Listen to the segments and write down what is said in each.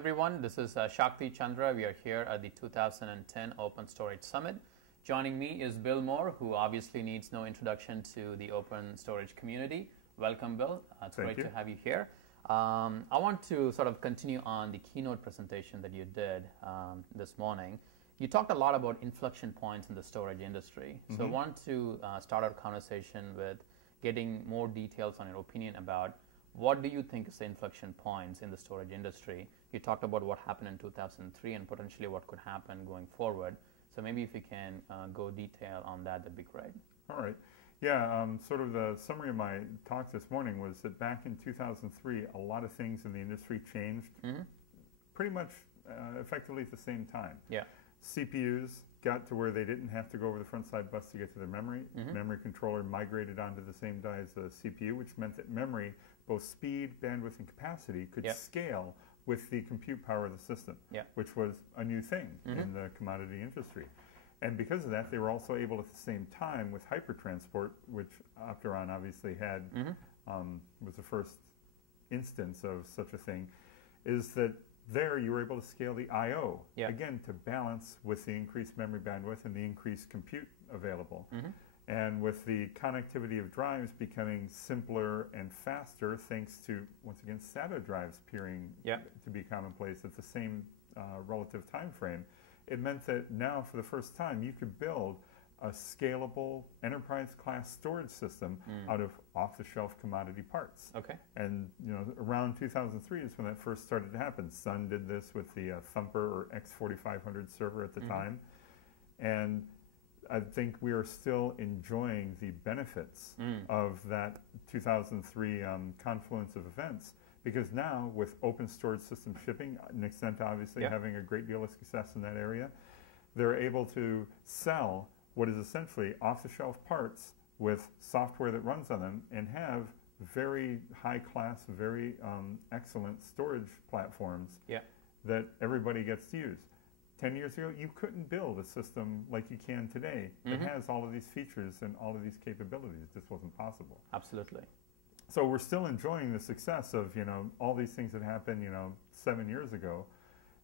everyone. This is Shakti Chandra. We are here at the 2010 OpenStorage Summit. Joining me is Bill Moore, who obviously needs no introduction to the open storage community. Welcome, Bill. It's great to have you here. I want to sort of continue on the keynote presentation that you did this morning. You talked a lot about inflection points in the storage industry. So I want to start our conversation with getting more details on your opinion about what do you think is the inflection points in the storage industry. You talked about what happened in 2003 and potentially what could happen going forward. So maybe if you can go detail on that, that'd be great. All right. Yeah, sort of the summary of my talk this morning was that back in 2003, a lot of things in the industry changed pretty much effectively at the same time. Yeah. CPUs got to where they didn't have to go over the front side bus to get to their memory. Memory controller migrated onto the same die as the CPU, which meant that memory, both speed, bandwidth, and capacity, could scale with the compute power of the system, which was a new thing in the commodity industry. And because of that, they were also able at the same time with hypertransport, which Opteron obviously had, was the first instance of such a thing, is that there you were able to scale the I/O, again, to balance with the increased memory bandwidth and the increased compute available. And with the connectivity of drives becoming simpler and faster, thanks to, once again, SATA drives appearing to be commonplace at the same relative time frame, it meant that now, for the first time, you could build a scalable enterprise-class storage system out of off-the-shelf commodity parts. Okay. And around 2003 is when that first started to happen. Sun did this with the Thumper or X4500 server at the time, and I think we are still enjoying the benefits of that 2003 confluence of events. Because now, with open storage system shipping, Nexenta obviously having a great deal of success in that area, they're able to sell what is essentially off-the-shelf parts with software that runs on them and have very high-class, very excellent storage platforms that everybody gets to use. 10 years ago, you couldn't build a system like you can today that has all of these features and all of these capabilities. It just wasn't possible. Absolutely. So we're still enjoying the success of, all these things that happened, 7 years ago.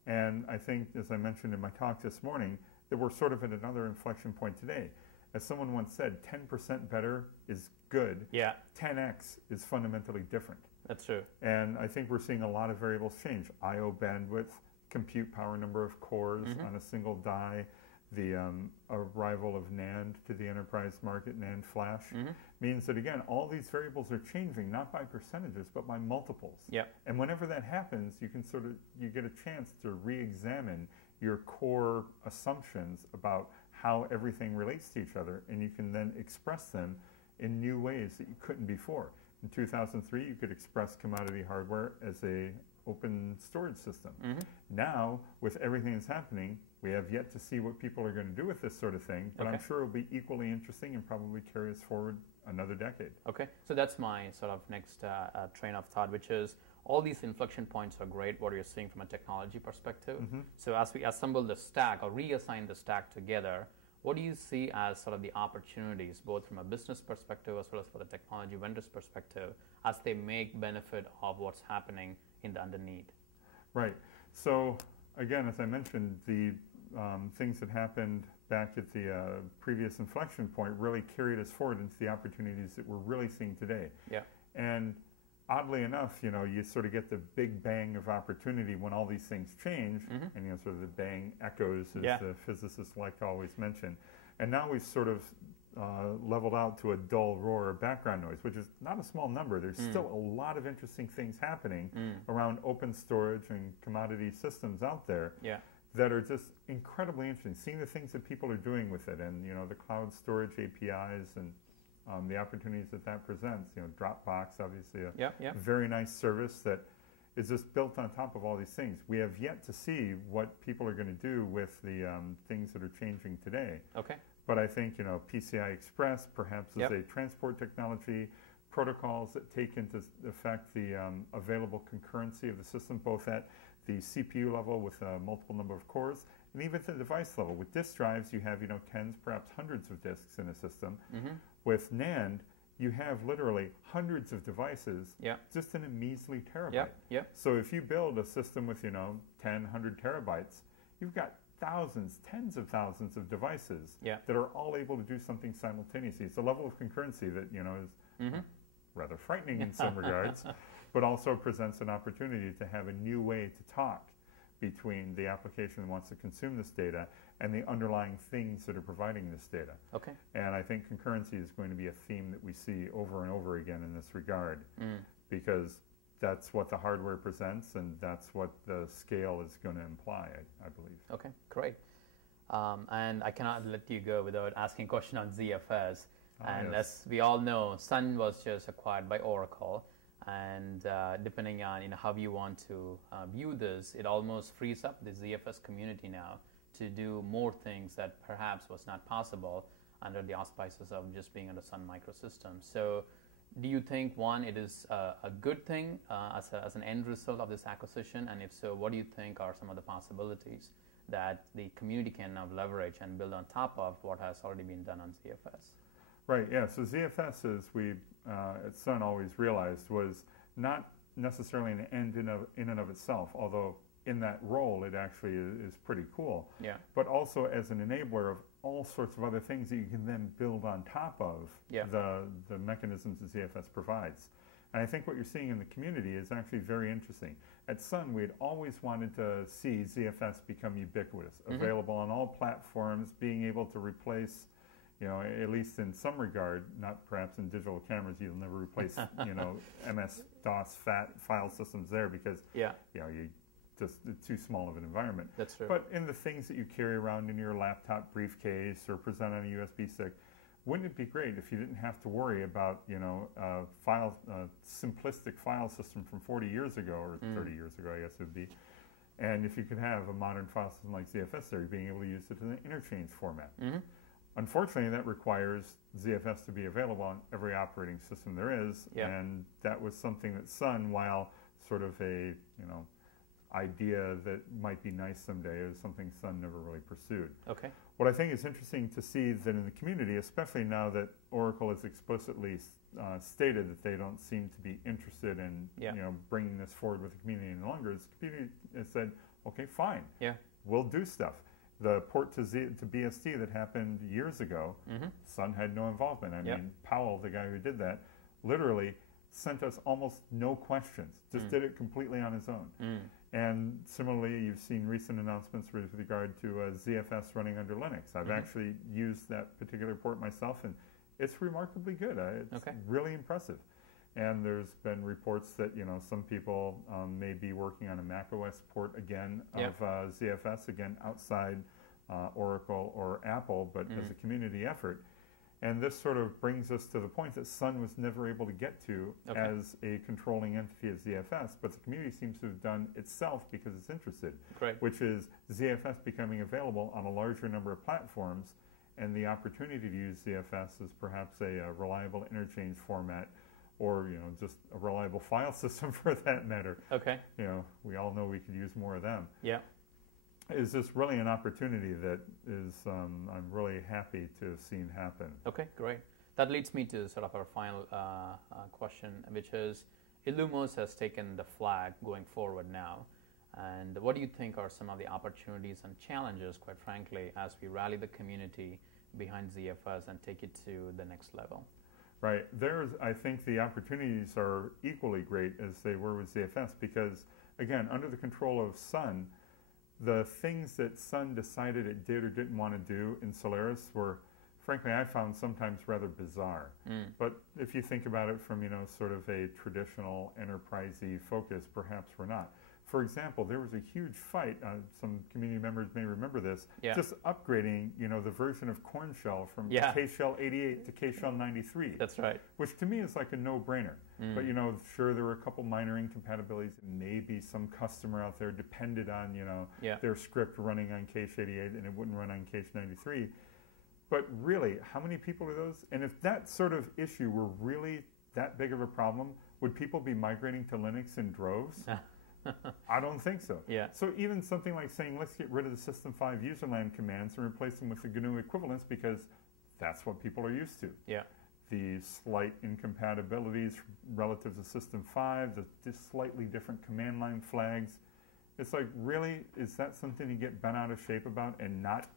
And I think, as I mentioned in my talk this morning, that we're sort of at another inflection point today. As someone once said, 10% better is good. 10x is fundamentally different. That's true. And I think we're seeing a lot of variables change. I/O bandwidth, compute power, number of cores on a single die, the arrival of NAND to the enterprise market, NAND flash, means that, again, all these variables are changing, not by percentages, but by multiples. And whenever that happens, you can you get a chance to re-examine your core assumptions about how everything relates to each other, and you can then express them in new ways that you couldn't before. In 2003, you could express commodity hardware as a open storage system. Now, with everything that's happening, we have yet to see what people are going to do with this sort of thing, but I'm sure it'll be equally interesting and probably carry us forward another decade. Okay, so that's my sort of next train of thought, which is all these inflection points are great, what you're seeing from a technology perspective. So as we assemble the stack or reassign the stack together, what do you see as sort of the opportunities, both from a business perspective as well as for the technology vendors' perspective, as they make benefit of what's happening in the underneath? Right. So again, as I mentioned, the things that happened back at the previous inflection point really carried us forward into the opportunities that we're really seeing today. And oddly enough, you sort of get the big bang of opportunity when all these things change, and sort of the bang echoes, as the physicists like to always mention. And now we've sort of leveled out to a dull roar of background noise, which is not a small number. There's still a lot of interesting things happening around open storage and commodity systems out there that are just incredibly interesting. Seeing the things that people are doing with it, and the cloud storage APIs and the opportunities that presents. Dropbox, obviously, a very nice service that is just built on top of all these things. We have yet to see what people are going to do with the things that are changing today. But I think, PCI Express perhaps is a transport technology, protocols that take into effect the available concurrency of the system, both at the CPU level with a multiple number of cores, and even at the device level. With disk drives, you have, tens, perhaps hundreds of disks in a system. With NAND, you have literally hundreds of devices Yeah. just in a measly terabyte. Yep. Yep. So if you build a system with, 10, 100 terabytes, you've got thousands, tens of thousands of devices Yeah. that are all able to do something simultaneously. It's a level of concurrency that, is rather frightening in some regards, but also presents an opportunity to have a new way to talk between the application that wants to consume this data and the underlying things that are providing this data. Okay. And I think concurrency is going to be a theme that we see over and over again in this regard, because that's what the hardware presents, and that's what the scale is going to imply, I believe. Okay, great. And I cannot let you go without asking a question on ZFS. And yes. as we all know, Sun was just acquired by Oracle. And depending on how you want to view this, it almost frees up the ZFS community now to do more things that perhaps was not possible under the auspices of just being under Sun Microsystems. So do you think, one, it is a good thing as an end result of this acquisition? And if so, what do you think are some of the possibilities that the community can now leverage and build on top of what has already been done on ZFS? Right, yeah. So ZFS, as we at Sun always realized, was not necessarily an end in and of itself, although in that role it actually is pretty cool. Yeah. But also as an enabler of all sorts of other things that you can then build on top of the mechanisms that ZFS provides. And I think what you're seeing in the community is actually very interesting. At Sun, we had always wanted to see ZFS become ubiquitous, available on all platforms, being able to replace, at least in some regard, not perhaps in digital cameras, you'll never replace, MS-DOS file systems there because, you just it's too small of an environment. That's true. But in the things that you carry around in your laptop briefcase or present on a USB stick, wouldn't it be great if you didn't have to worry about, a simplistic file system from 40 years ago or 30 years ago, I guess it would be. And if you could have a modern file system like ZFS there, being able to use it in an interchange format. Unfortunately, that requires ZFS to be available on every operating system there is, and that was something that Sun, while sort of a idea that might be nice someday, is something Sun never really pursued. Okay. What I think is interesting to see that in the community, especially now that Oracle has explicitly stated that they don't seem to be interested in bringing this forward with the community any longer, is the community has said, okay, fine, we'll do stuff. The port to BSD that happened years ago, Sun had no involvement. I mean, Powell, the guy who did that, literally sent us almost no questions, just did it completely on his own. And similarly, you've seen recent announcements with regard to ZFS running under Linux. I've actually used that particular port myself, and it's remarkably good. It's really impressive. And there's been reports that some people may be working on a macOS port again of ZFS, again outside Oracle or Apple, but as a community effort. And this sort of brings us to the point that Sun was never able to get to as a controlling entity of ZFS, but the community seems to have done itself because it's interested, which is ZFS becoming available on a larger number of platforms, and the opportunity to use ZFS as perhaps a reliable interchange format, or just a reliable file system for that matter. Okay. We all know we could use more of them. Yeah. Is this really an opportunity that is I'm really happy to have seen happen. Okay, great. That leads me to sort of our final question, which is, Illumos has taken the flag going forward now. And what do you think are some of the opportunities and challenges, quite frankly, as we rally the community behind ZFS and take it to the next level? Right. I think the opportunities are equally great as they were with ZFS because, again, under the control of Sun, the things that Sun decided it did or didn't want to do in Solaris were, frankly, I found sometimes rather bizarre. But if you think about it from, sort of a traditional enterprisey focus, perhaps we're not. For example, there was a huge fight, some community members may remember this, just upgrading, the version of Corn Shell from K-Shell 88 to K-Shell 93. That's right. Which to me is like a no-brainer. But, sure, there were a couple minor incompatibilities. Maybe some customer out there depended on, their script running on K-Shell 88 and it wouldn't run on K-Shell 93. But really, how many people are those? And if that sort of issue were really that big of a problem, would people be migrating to Linux in droves? I don't think so. So even something like saying, let's get rid of the System5 userland commands and replace them with the GNU equivalents because that's what people are used to. the slight incompatibilities relative to System 5, the just slightly different command line flags. It's like, really, is that something to get bent out of shape about and not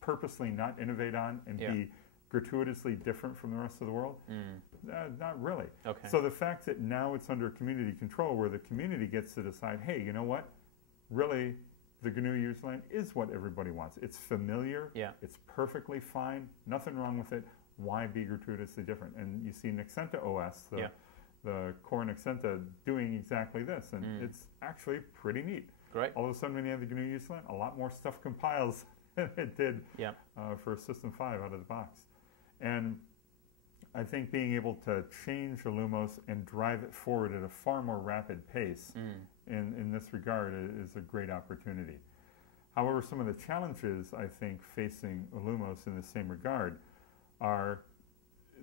purposely not innovate on and be gratuitously different from the rest of the world? Not really. Okay. So the fact that now it's under community control, where the community gets to decide, hey, you know what? Really, the GNU userland is what everybody wants. It's familiar. It's perfectly fine. Nothing wrong with it. Why be gratuitously different? And you see Nexenta OS, the core Nexenta, doing exactly this, and it's actually pretty neat. Great. All of a sudden, when you have the GNU userland, a lot more stuff compiles than it did for System 5 out of the box. And I think being able to change Illumos and drive it forward at a far more rapid pace in this regard is a great opportunity. However, some of the challenges, I think, facing Illumos in the same regard are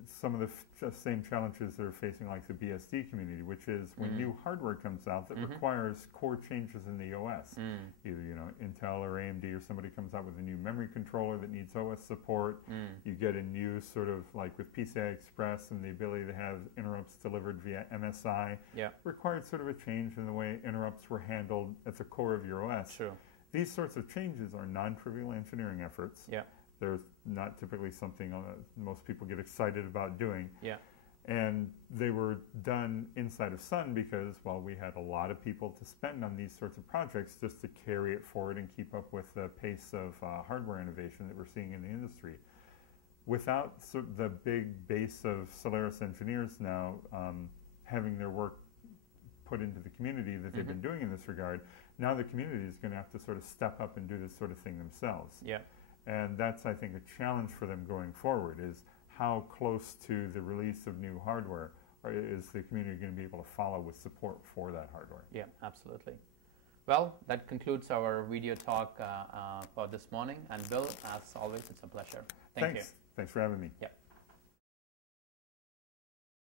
some of the same challenges that are facing like the BSD community, which is when new hardware comes out that requires core changes in the OS. Either, you know, Intel or AMD or somebody comes out with a new memory controller that needs OS support. You get a new sort of, like with PCI Express and the ability to have interrupts delivered via MSI. Required sort of a change in the way interrupts were handled at the core of your OS. Sure. These sorts of changes are non-trivial engineering efforts. They're not typically something most people get excited about doing. And they were done inside of Sun because, well, we had a lot of people to spend on these sorts of projects just to carry it forward and keep up with the pace of hardware innovation that we're seeing in the industry. Without the big base of Solaris engineers now having their work put into the community that they've been doing in this regard, now the community is going to have to sort of step up and do this sort of thing themselves. And that's, I think, a challenge for them going forward, is how close to the release of new hardware is the community going to be able to follow with support for that hardware. Absolutely. Well, that concludes our video talk for this morning. And Bill, as always, it's a pleasure. Thank you. Thanks for having me.